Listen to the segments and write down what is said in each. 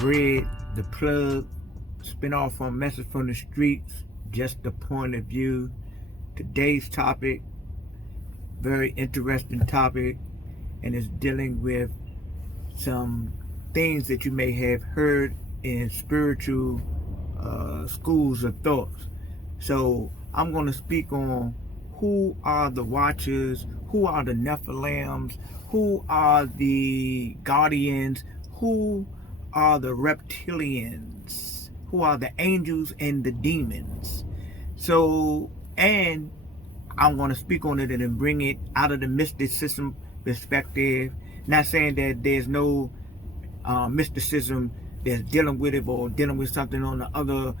Bread, the plug, spin off from Message from the Streets, just the point of view. Today's topic, very interesting topic, and is dealing with some things that you may have heard in spiritual schools of thoughts. So I'm going to speak on who are the Watchers, who are the Nephilims, who are the Guardians, who are the Reptilians, who are the angels and the demons. So, and I'm going to speak on it and then bring it out of the mysticism perspective. Not saying that there's no mysticism that's dealing with it or dealing with something on the other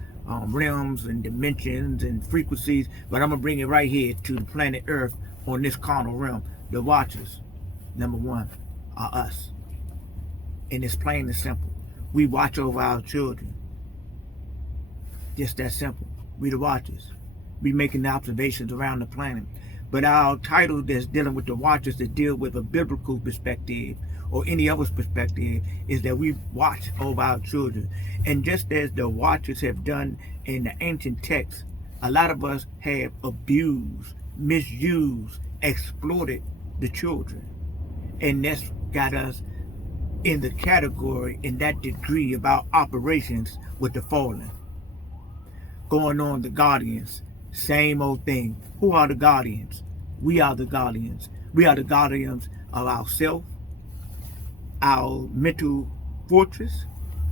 realms and dimensions and frequencies, but I'm going to bring it right here to the planet Earth on this carnal realm. The Watchers, number one, are us. And it's plain and simple. We watch over our children. Just that simple. We the Watchers. We making the observations around the planet. But our title that's dealing with the Watchers that deal with a biblical perspective or any other perspective is that we watch over our children. And just as the Watchers have done in the ancient texts, a lot of us have abused, misused, exploited the children. And that's got us in the category, in that degree, of our operations with the fallen. Going on the Guardians, same old thing. Who are the Guardians? We are the Guardians. We are the Guardians of ourselves, our mental fortress,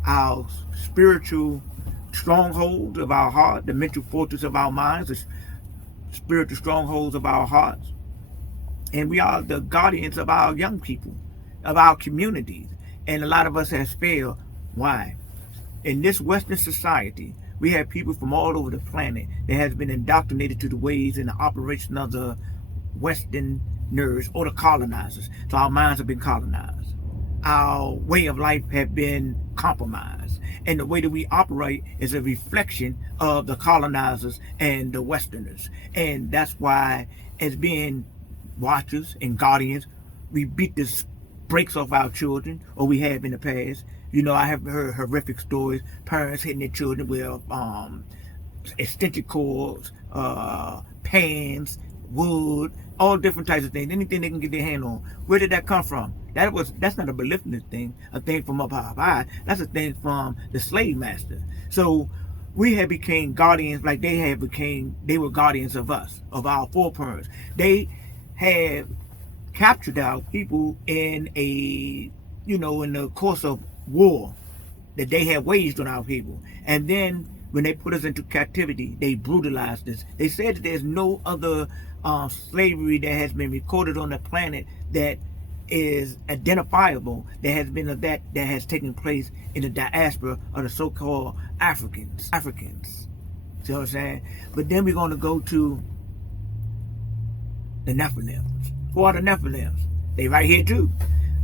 our spiritual strongholds of our heart, the mental fortress of our minds, the spiritual strongholds of our hearts. And we are the guardians of our young people, of our communities. And a lot of us has failed. Why? In this Western society, we have people from all over the planet that has been indoctrinated to the ways and the operation of the Westerners or the colonizers. So our minds have been colonized. Our way of life have been compromised. And the way that we operate is a reflection of the colonizers and the Westerners. And that's why, as being Watchers and Guardians, we beat the brakes off our children, or we have in the past. You know, I have heard horrific stories, parents hitting their children with extension cords, pans, wood, all different types of things, anything they can get their hand on. Where did that come from? That's not a belligerent thing, a thing from up high. That's a thing from the slave master. So we have became guardians like they were guardians of us, of our foreparents. They have captured our people in in the course of war that they have waged on our people. And then when they put us into captivity, they brutalized us. They said that there's no other slavery that has been recorded on the planet that is identifiable that has taken place in the diaspora of the so-called Africans. See what I'm saying? But then we're going to go to the Nephilims. Who are the Nephilims? They right here too.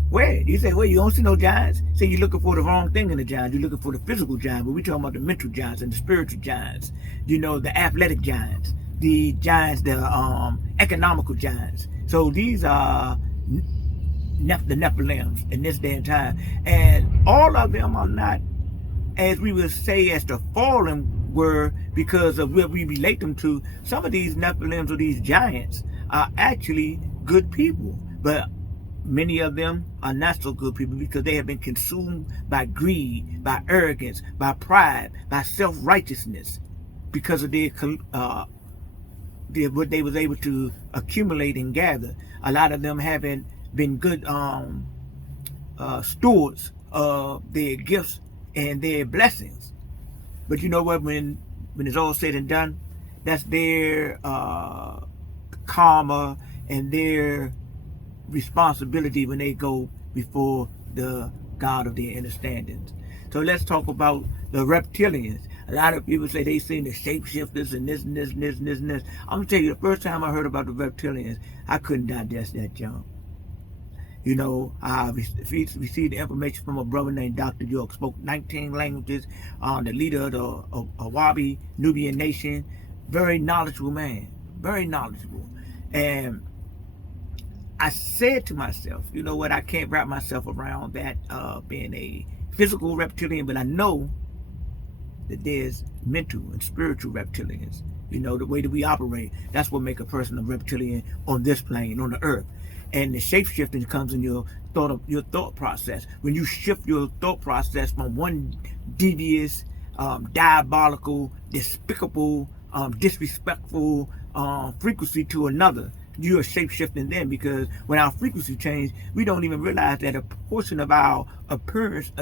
Where? You say, well, you don't see no giants. See, you're looking for the wrong thing in the giants. You're looking for the physical giants, but we're talking about the mental giants and the spiritual giants. You know, the athletic giants, the giants, the economical giants. So these are the Nephilims in this day and time. And all of them are not, as we would say, as the fallen were, because of what we relate them to. Some of these Nephilims or these giants are actually good people, but many of them are not so good people because they have been consumed by greed, by arrogance, by pride, by self-righteousness, because of what they was able to accumulate and gather. A lot of them haven't been good stewards of their gifts and their blessings. But you know what? When it's all said and done, that's their karma and their responsibility when they go before the God of their understandings. So let's talk about the Reptilians. A lot of people say they seen the shapeshifters and this and this and this and this and this. I'm gonna tell you, the first time I heard about the Reptilians, I couldn't digest that junk. You know, I received the information from a brother named Dr. York, spoke 19 languages, the leader of the Awabi Nubian nation. Very knowledgeable man, very knowledgeable. And I said to myself, you know what, I can't wrap myself around that being a physical reptilian, but I know that there's mental and spiritual reptilians. You know, the way that we operate, that's what make a person a reptilian on this plane, on the earth. And the shape-shifting comes in your thought process. When you shift your thought process from one devious, diabolical, despicable, disrespectful frequency to another, you are shape-shifting then, because when our frequency change, we don't even realize that a portion of our appearance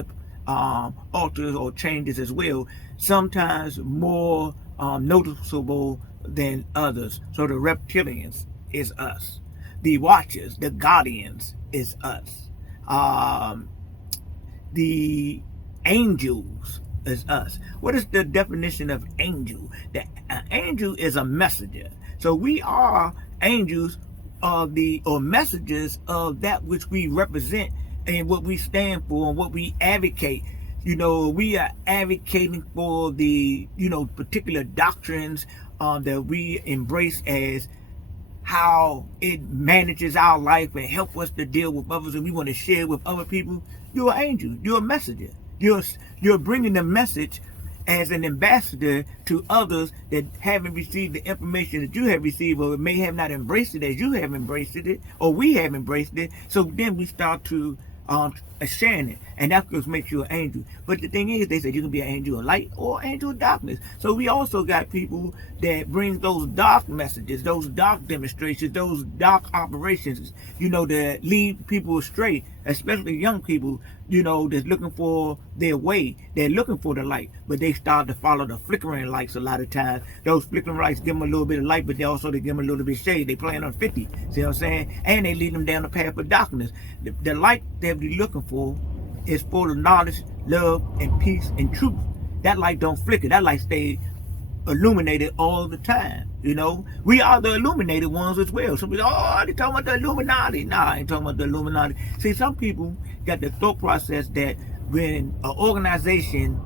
alters or changes as well, sometimes more noticeable than others. So the reptilians is us. The watchers, the guardians is us. The angels is us. What is the definition of angel? The angel is a messenger. So we are angels of or messengers of that which we represent and what we stand for and what we advocate. You know, we are advocating for the, particular doctrines that we embrace as how it manages our life and help us to deal with others, and we want to share with other people. You're an angel. You're a messenger. You're bringing the message as an ambassador to others that haven't received the information that you have received, or may have not embraced it as you have embraced it, or we have embraced it. So then we start to sharing it, and that's what makes you an angel. But the thing is, they said you can be an angel of light or angel of darkness. So we also got people that bring those dark messages, those dark demonstrations, those dark operations, that lead people astray, especially young people, that's looking for their way. They're looking for the light, but they start to follow the flickering lights a lot of times. Those flickering lights give them a little bit of light, but they give them a little bit of shade. They playing on 50, see what I'm saying? And they lead them down the path of darkness. The light that we're looking for is full of knowledge, love, and peace, and truth. That light don't flicker. That light stays illuminated all the time. We are the illuminated ones as well. Some people, they talking about the Illuminati. Nah, I ain't talking about the Illuminati. See, some people got the thought process that when an organization